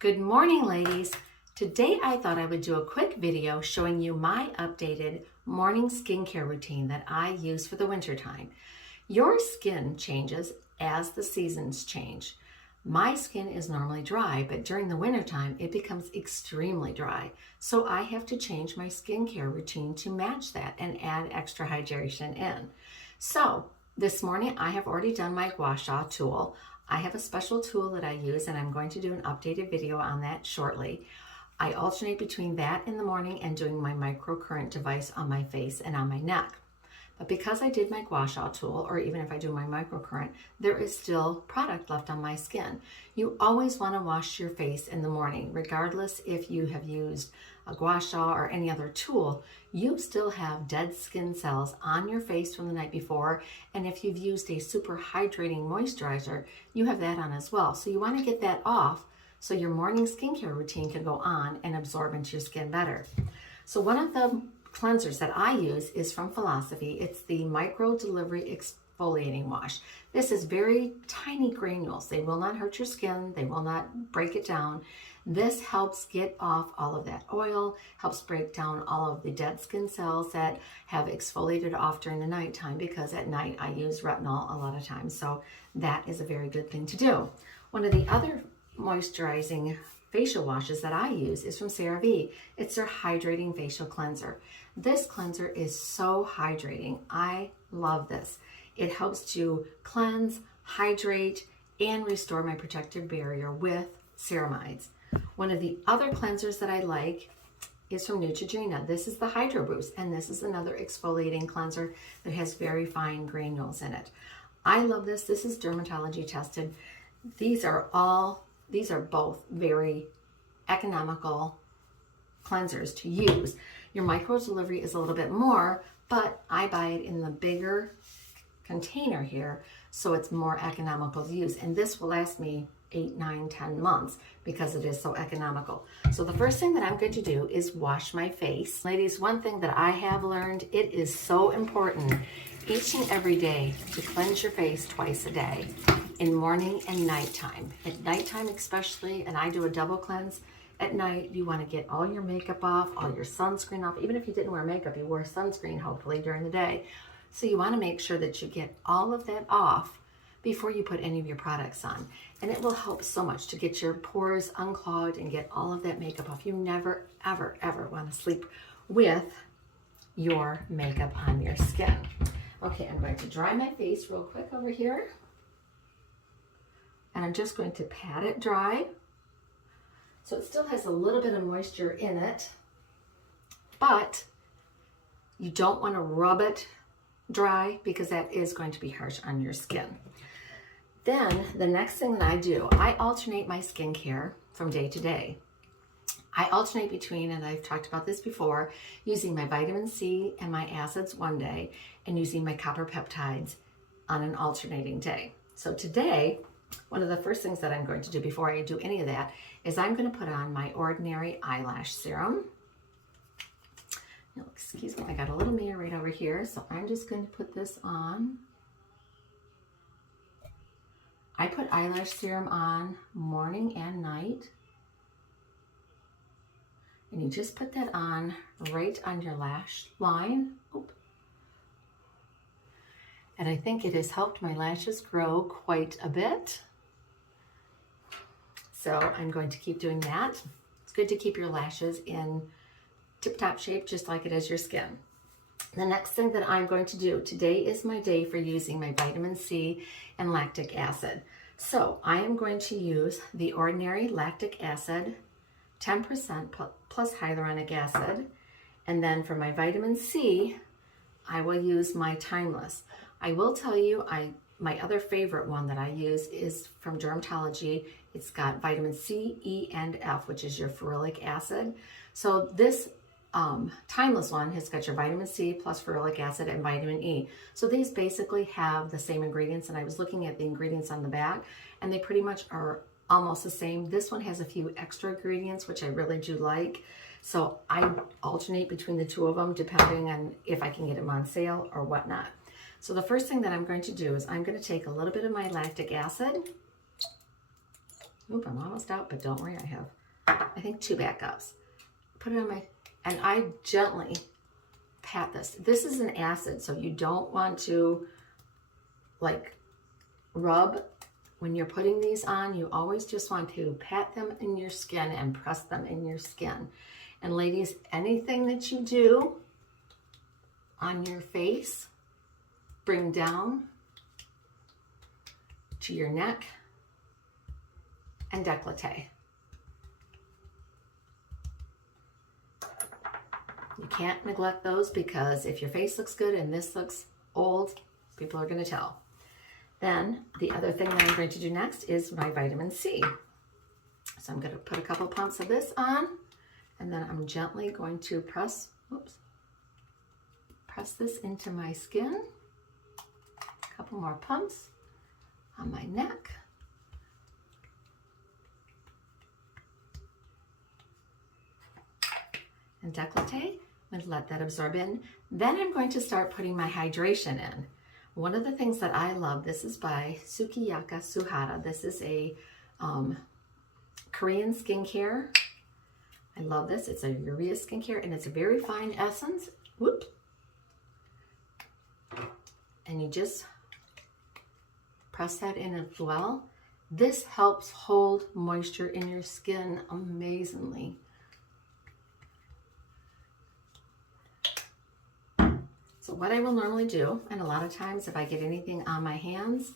Good morning, ladies. Today I thought I would do a quick video showing you my updated morning skincare routine that I use for the winter time. Your skin changes as the seasons change. My skin is normally dry, but during the winter time it becomes extremely dry. So I have to change my skincare routine to match that and add extra hydration in. So this morning I have already done my gua sha tool. I have a special tool that I use and I'm going to do an updated video on that shortly. I alternate between that in the morning and doing my microcurrent device on my face and on my neck. But because I did my gua sha tool, or even if I do my microcurrent, there is still product left on my skin. You always want to wash your face in the morning, regardless if you have used a gua sha or any other tool. You still have dead skin cells on your face from the night before, and if you've used a super hydrating moisturizer, you have that on as well. So you want to get that off so your morning skincare routine can go on and absorb into your skin better. So one of the cleansers that I use is from Philosophy. It's the Micro Delivery Exfoliating Wash. This is very tiny granules. They will not hurt your skin. They will not break it down. This helps get off all of that oil, helps break down all of the dead skin cells that have exfoliated off during the nighttime, because at night I use retinol a lot of times. So that is a very good thing to do. One of the other moisturizing facial washes that I use is from CeraVe. It's their hydrating facial cleanser. This cleanser is so hydrating. I love this. It helps to cleanse, hydrate, and restore my protective barrier with ceramides. One of the other cleansers that I like is from Neutrogena. This is the Hydro Boost, and this is another exfoliating cleanser that has very fine granules in it. I love this. This is dermatology tested. These are both very economical cleansers to use. Your micro delivery is a little bit more, but I buy it in the bigger container here, so it's more economical to use. And this will last me 8, 9, 10 months because it is so economical. So the first thing that I'm going to do is wash my face. Ladies, one thing that I have learned, it is so important each and every day to cleanse your face twice a day, in morning and nighttime. At nighttime especially, and I do a double cleanse. At night, you want to get all your makeup off, all your sunscreen off. Even if you didn't wear makeup, you wore sunscreen hopefully during the day. So you want to make sure that you get all of that off before you put any of your products on. And it will help so much to get your pores unclogged and get all of that makeup off. You never, ever, ever want to sleep with your makeup on your skin. Okay, I'm going to dry my face real quick over here. And I'm just going to pat it dry. So it still has a little bit of moisture in it, but you don't want to rub it dry because that is going to be harsh on your skin. Then the next thing that I do, I alternate my skincare from day to day. I alternate between, and I've talked about this before, using my vitamin C and my acids one day and using my copper peptides on an alternating day. So today, one of the first things that I'm going to do before I do any of that is I'm going to put on my Ordinary Eyelash Serum. Now, excuse me, I got a little mirror right over here, so I'm just going to put this on. I put eyelash serum on morning and night. And you just put that on right on your lash line. Oop. And I think it has helped my lashes grow quite a bit. So I'm going to keep doing that. It's good to keep your lashes in tip-top shape, just like it is your skin. The next thing that I'm going to do, today is my day for using my vitamin C and lactic acid. So I am going to use the Ordinary Lactic Acid, 10% plus hyaluronic acid. And then for my vitamin C, I will use my Timeless. I will tell you, my other favorite one that I use is from Dermatology. It's got vitamin C, E, and F, which is your ferulic acid. So this Timeless one has got your vitamin C plus ferulic acid and vitamin E. So these basically have the same ingredients, and I was looking at the ingredients on the back, and they pretty much are almost the same. This one has a few extra ingredients, which I really do like. So I alternate between the two of them depending on if I can get them on sale or whatnot. So the first thing that I'm going to do is I'm going to take a little bit of my lactic acid. Oop, I'm almost out, but don't worry, I have, I think, 2 backups. Put it on my, and I gently pat this. This is an acid, so you don't want to like rub. When you're putting these on, you always just want to pat them in your skin and press them in your skin. And ladies, anything that you do on your face, bring down to your neck and décolleté. You can't neglect those, because if your face looks good and this looks old, people are going to tell. Then the other thing that I'm going to do next is my vitamin C. So I'm going to put a couple pumps of this on, and then I'm gently going to press this into my skin. A couple more pumps on my neck. And décolleté. I'm going to let that absorb in. Then I'm going to start putting my hydration in. One of the things that I love, this is by suhada. This is a Korean skincare. I love this. It's a urea skincare, and it's a very fine essence. Whoop. And you just press that in as well. This helps hold moisture in your skin amazingly. So what I will normally do, and a lot of times if I get anything on my hands,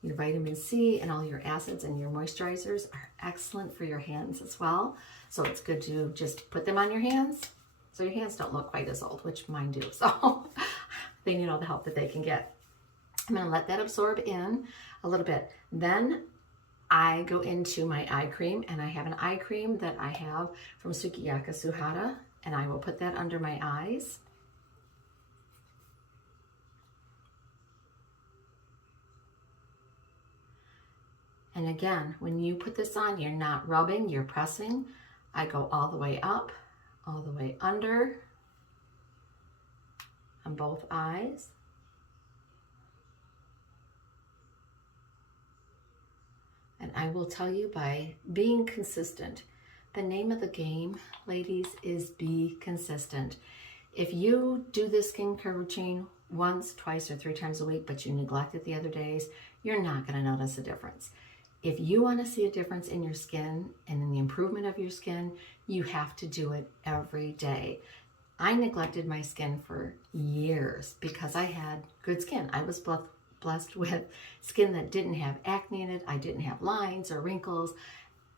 your vitamin C and all your acids and your moisturizers are excellent for your hands as well. So it's good to just put them on your hands so your hands don't look quite as old, which mine do. So they need all the help that they can get. I'm going to let that absorb in a little bit. Then I go into my eye cream, and I have an eye cream that I have from suhada, and I will put that under my eyes. And again, when you put this on, you're not rubbing, you're pressing. I go all the way up, all the way under on both eyes. And I will tell you, by being consistent, the name of the game, ladies, is be consistent. If you do this skincare routine once, twice, or 3 times a week, but you neglect it the other days, you're not going to notice a difference. If you want to see a difference in your skin and in the improvement of your skin, you have to do it every day. I neglected my skin for years because I had good skin. I was blessed with skin that didn't have acne in it. I didn't have lines or wrinkles.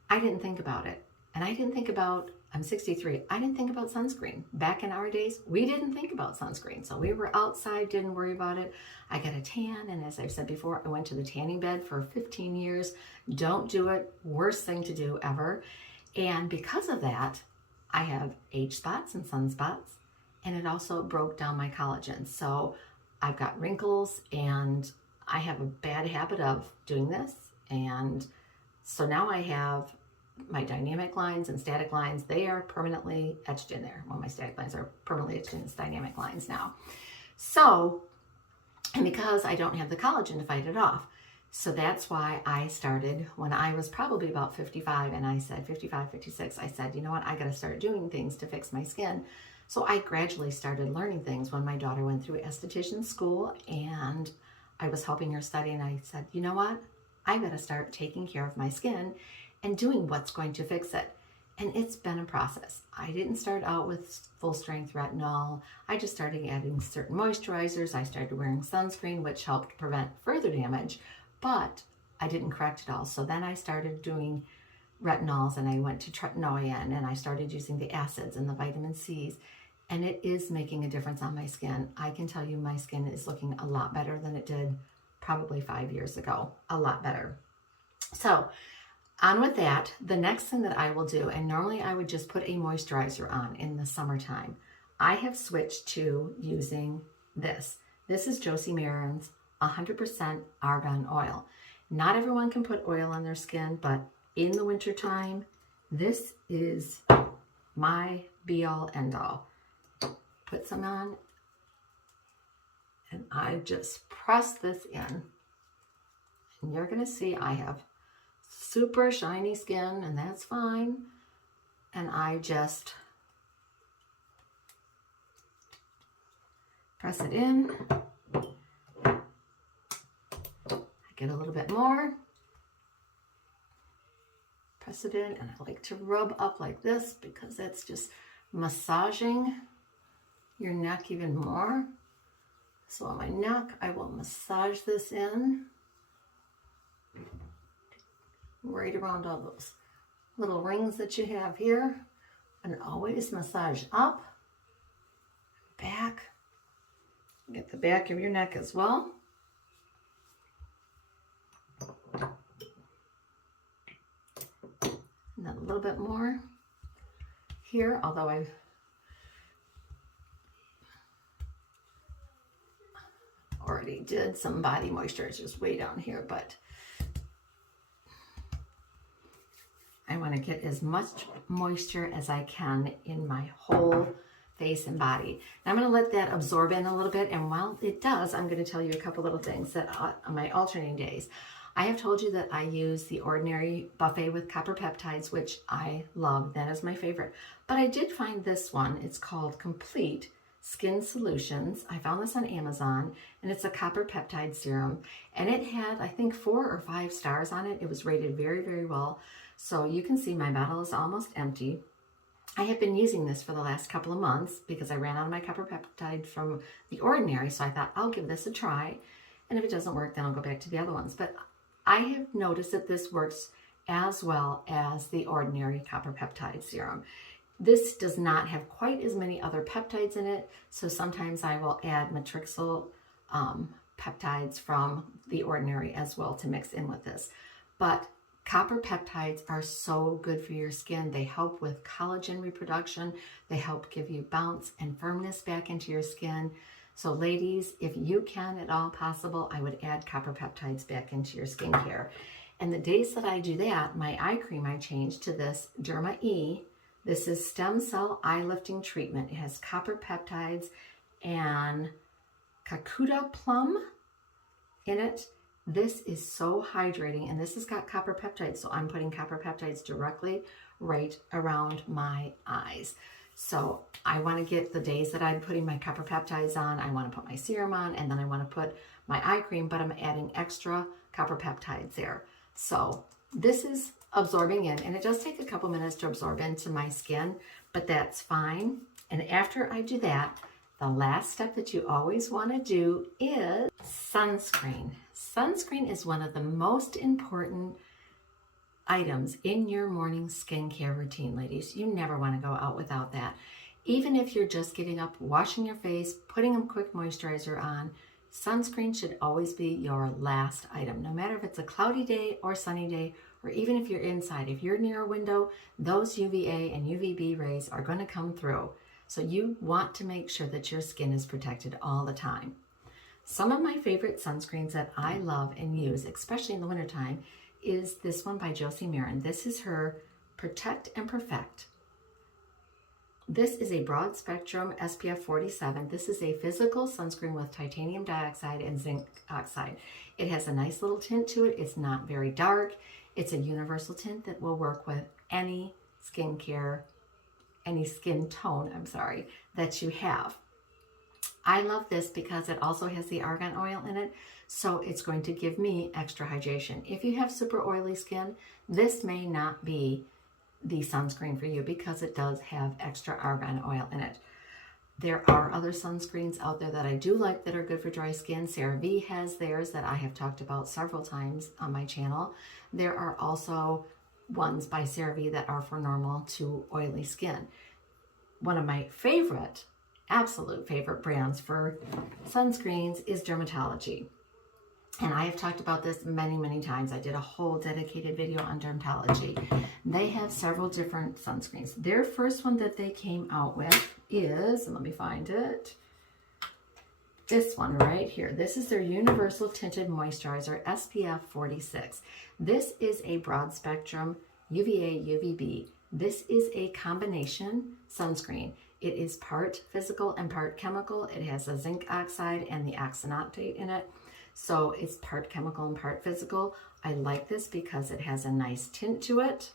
I didn't think about it. And I didn't think about, I'm 63, I didn't think about sunscreen. Back in our days, we didn't think about sunscreen. So we were outside, didn't worry about it. I got a tan, and as I've said before, I went to the tanning bed for 15 years. Don't do it. Worst thing to do ever. And because of that, I have age spots and sunspots, and it also broke down my collagen. So I've got wrinkles, and I have a bad habit of doing this. And so now I have my dynamic lines and static lines. They are permanently etched in there. Well, my static lines are permanently etched in dynamic lines now. So, and because I don't have the collagen to fight it off. So that's why I started when I was probably about 55, and I said 55, 56, I said, you know what, I got to start doing things to fix my skin. So I gradually started learning things when my daughter went through esthetician school, and I was helping her study, and I said, you know what, I got to start taking care of my skin and doing what's going to fix it. And it's been a process. I didn't start out with full strength retinol. I just started adding certain moisturizers. I started wearing sunscreen, which helped prevent further damage, but I didn't correct it all. So then I started doing retinols, and I went to tretinoin, and I started using the acids and the vitamin C's, and it is making a difference on my skin. I can tell you my skin is looking a lot better than it did probably 5 years ago, a lot better. So on with that, the next thing that I will do, and normally I would just put a moisturizer on in the summertime, I have switched to using this. This is Josie Maran's 100% Argan Oil. Not everyone can put oil on their skin, but in the wintertime, this is my be-all, end-all. Put some on, and I just press this in. And you're going to see I have super shiny skin, and that's fine. And I just press it in. I get a little bit more. Press it in, and I like to rub up like this because that's just massaging your neck even more. So on my neck, I will massage this in right around all those little rings that you have here, and always massage up, back. Get the back of your neck as well. And then a little bit more here, although I've already did some body moisturizers way down here, but I want to get as much moisture as I can in my whole face and body. Now I'm going to let that absorb in a little bit, and while it does, I'm going to tell you a couple little things that on my alternating days. I have told you that I use the Ordinary Buffet with Copper Peptides, which I love. That is my favorite. But I did find this one. It's called Complete Skin Solutions. I found this on Amazon, and it's a copper peptide serum, and it had, I think, 4 or 5 stars on it. It was rated very, very well. So you can see my bottle is almost empty. I have been using this for the last couple of months because I ran out of my copper peptide from the Ordinary, so I thought I'll give this a try, and if it doesn't work, then I'll go back to the other ones. But I have noticed that this works as well as the Ordinary Copper Peptide Serum. This does not have quite as many other peptides in it, so sometimes I will add matrixyl peptides from the Ordinary as well to mix in with this. But copper peptides are so good for your skin. They help with collagen reproduction. They help give you bounce and firmness back into your skin. So ladies, if you can at all possible, I would add copper peptides back into your skincare. And the days that I do that, my eye cream I change to this Derma E. This is Stem Cell Eye Lifting Treatment. It has copper peptides and Kakuta Plum in it. This is so hydrating, and this has got copper peptides, so I'm putting copper peptides directly right around my eyes. So I want to get the days that I'm putting my copper peptides on, I want to put my serum on, and then I want to put my eye cream, but I'm adding extra copper peptides there. So this is absorbing in, and it does take a couple minutes to absorb into my skin, but that's fine. And after I do that, the last step that you always want to do is sunscreen. Sunscreen is one of the most important items in your morning skincare routine, ladies. You never want to go out without that. Even if you're just getting up, washing your face, putting a quick moisturizer on, sunscreen should always be your last item, no matter if it's a cloudy day or sunny day, or even if you're inside. If you're near a window, those UVA and UVB rays are going to come through. So you want to make sure that your skin is protected all the time. Some of my favorite sunscreens that I love and use, especially in the wintertime, is this one by Josie Marin. This is her Protect and Perfect. This is a broad spectrum SPF 47. This is a physical sunscreen with titanium dioxide and zinc oxide. It has a nice little tint to it. It's not very dark. It's a universal tint that will work with any skincare, any skin tone, that you have. I love this because it also has the Argan Oil in it, so it's going to give me extra hydration. If you have super oily skin, this may not be the sunscreen for you because it does have extra Argan Oil in it. There are other sunscreens out there that I do like that are good for dry skin. CeraVe has theirs that I have talked about several times on my channel. There are also ones by CeraVe that are for normal to oily skin. One of my favorite, absolute favorite brands for sunscreens is Dermatology. And I have talked about this many, many times. I did a whole dedicated video on Dermatology. They have several different sunscreens. Their first one that they came out with is, and let me find it, this one right here. This is their Universal Tinted Moisturizer SPF 46. This is a broad spectrum UVA, UVB. This is a combination sunscreen. It is part physical and part chemical. It has a zinc oxide and the oxalates in it. So it's part chemical and part physical. I like this because it has a nice tint to it.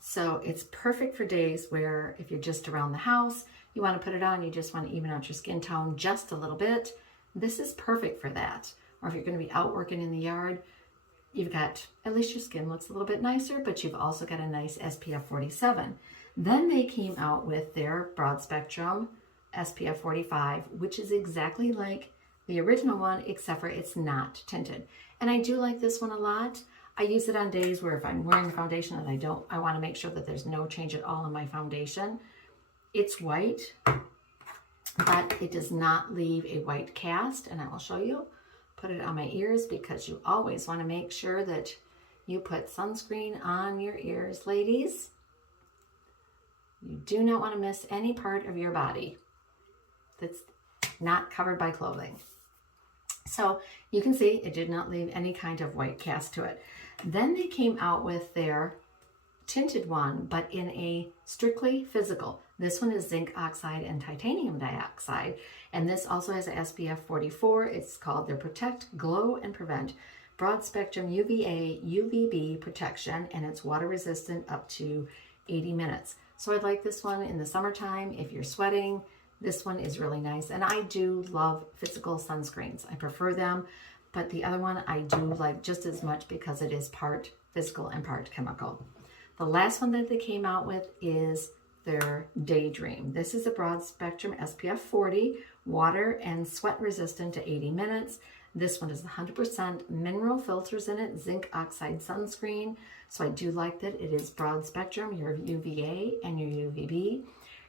So it's perfect for days where if you're just around the house, you want to put it on, you just want to even out your skin tone just a little bit. This is perfect for that. Or if you're going to be out working in the yard, you've got, at least your skin looks a little bit nicer, but you've also got a nice SPF 47. Then they came out with their broad spectrum SPF 45, which is exactly like the original one, except for it's not tinted. And I do like this one a lot. I use it on days where if I'm wearing a foundation and I want to make sure that there's no change at all in my foundation. It's white, but it does not leave a white cast, and I will show you. Put it on my ears because you always want to make sure that you put sunscreen on your ears, ladies. You do not want to miss any part of your body that's not covered by clothing. So you can see it did not leave any kind of white cast to it. Then they came out with their tinted one, but in a strictly physical. This one is zinc oxide and titanium dioxide, and this also has a SPF 44. It's called their Protect, Glow, and Prevent Broad Spectrum UVA, UVB Protection, and it's water resistant up to 80 minutes. So I like this one in the summertime if you're sweating. This one is really nice, and I do love physical sunscreens. I prefer them, but the other one I do like just as much because it is part physical and part chemical. The last one that they came out with is their Daydream. This is a broad spectrum SPF 40, water and sweat resistant to 80 minutes. This one is 100% mineral filters in it, zinc oxide sunscreen. So I do like that it is broad spectrum, your UVA and your UVB.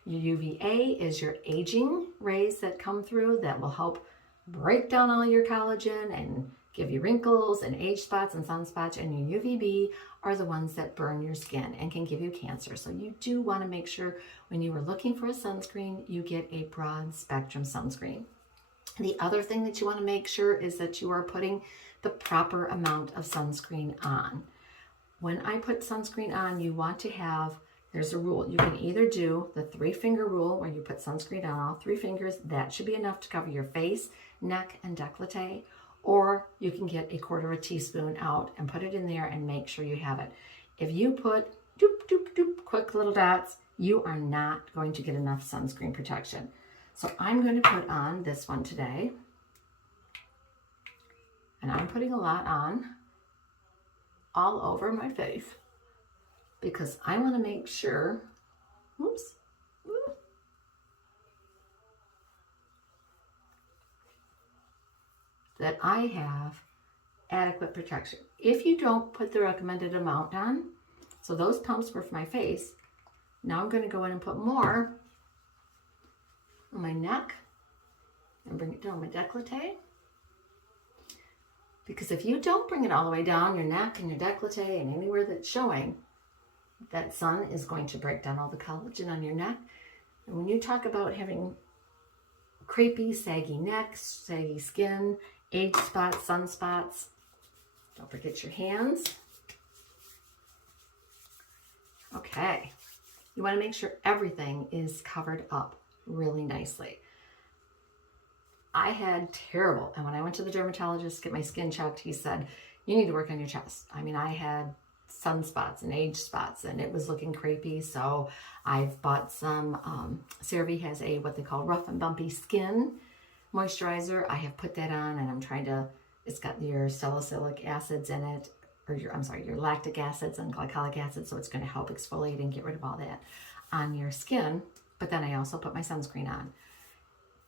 Your UVA is your aging rays that come through that will help break down all your collagen and give you wrinkles and age spots and sunspots, and your UVB are the ones that burn your skin and can give you cancer. So you do want to make sure when you are looking for a sunscreen, you get a broad spectrum sunscreen. The other thing that you want to make sure is that you are putting the proper amount of sunscreen on. When I put sunscreen on, you want to have, there's a rule. You can either do the 3-finger rule where you put sunscreen on all 3 fingers. That should be enough to cover your face, neck, and décolleté. Or you can get a 1/4 teaspoon out and put it in there and make sure you have it. If you put doop, doop, doop, quick little dots, you are not going to get enough sunscreen protection. So I'm going to put on this one today. And I'm putting a lot on all over my face because I want to make sure, oops, that I have adequate protection. If you don't put the recommended amount on, so those pumps were for my face, now I'm going to go in and put more on my neck and bring it down my décolleté. Because if you don't bring it all the way down your neck and your décolleté and anywhere that's showing, that sun is going to break down all the collagen on your neck. And when you talk about having crepey, saggy neck, saggy skin, age spots, sunspots, don't forget your hands. Okay, you want to make sure everything is covered up really nicely. I had terrible, and when I went to the dermatologist to get my skin checked, he said, you need to work on your chest. I mean, I had sunspots and age spots, and it was looking crepey, so I've bought some, CeraVe has a, what they call rough and bumpy skin moisturizer. I have put that on, and I'm trying to, it's got your salicylic acids in it, or your lactic acids and glycolic acids, so it's going to help exfoliate and get rid of all that on your skin. But then I also put my sunscreen on.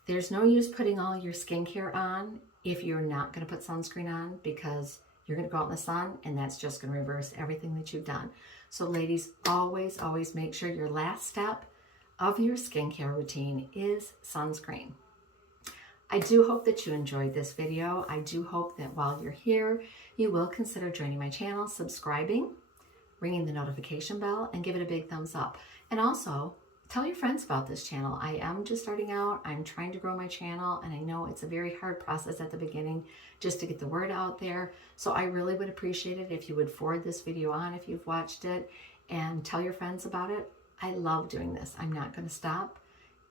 There's no use putting all your skincare on if you're not going to put sunscreen on, because you're going to go out in the sun and that's just going to reverse everything that you've done. So ladies, always, always make sure your last step of your skincare routine is sunscreen. I do hope that you enjoyed this video. I do hope that while you're here, you will consider joining my channel, subscribing, ringing the notification bell, and give it a big thumbs up. And also, tell your friends about this channel. I am just starting out. I'm trying to grow my channel, and I know it's a very hard process at the beginning just to get the word out there. So I really would appreciate it if you would forward this video on if you've watched it and tell your friends about it. I love doing this. I'm not going to stop.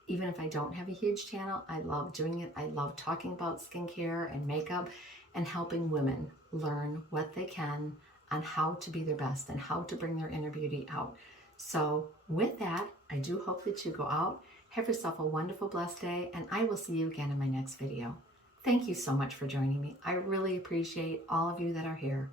Even if I don't have a huge channel, I love doing it. I love talking about skincare and makeup and helping women learn what they can on how to be their best and how to bring their inner beauty out. So with that, I do hope that you go out, have yourself a wonderful, blessed day, and I will see you again in my next video. Thank you so much for joining me. I really appreciate all of you that are here.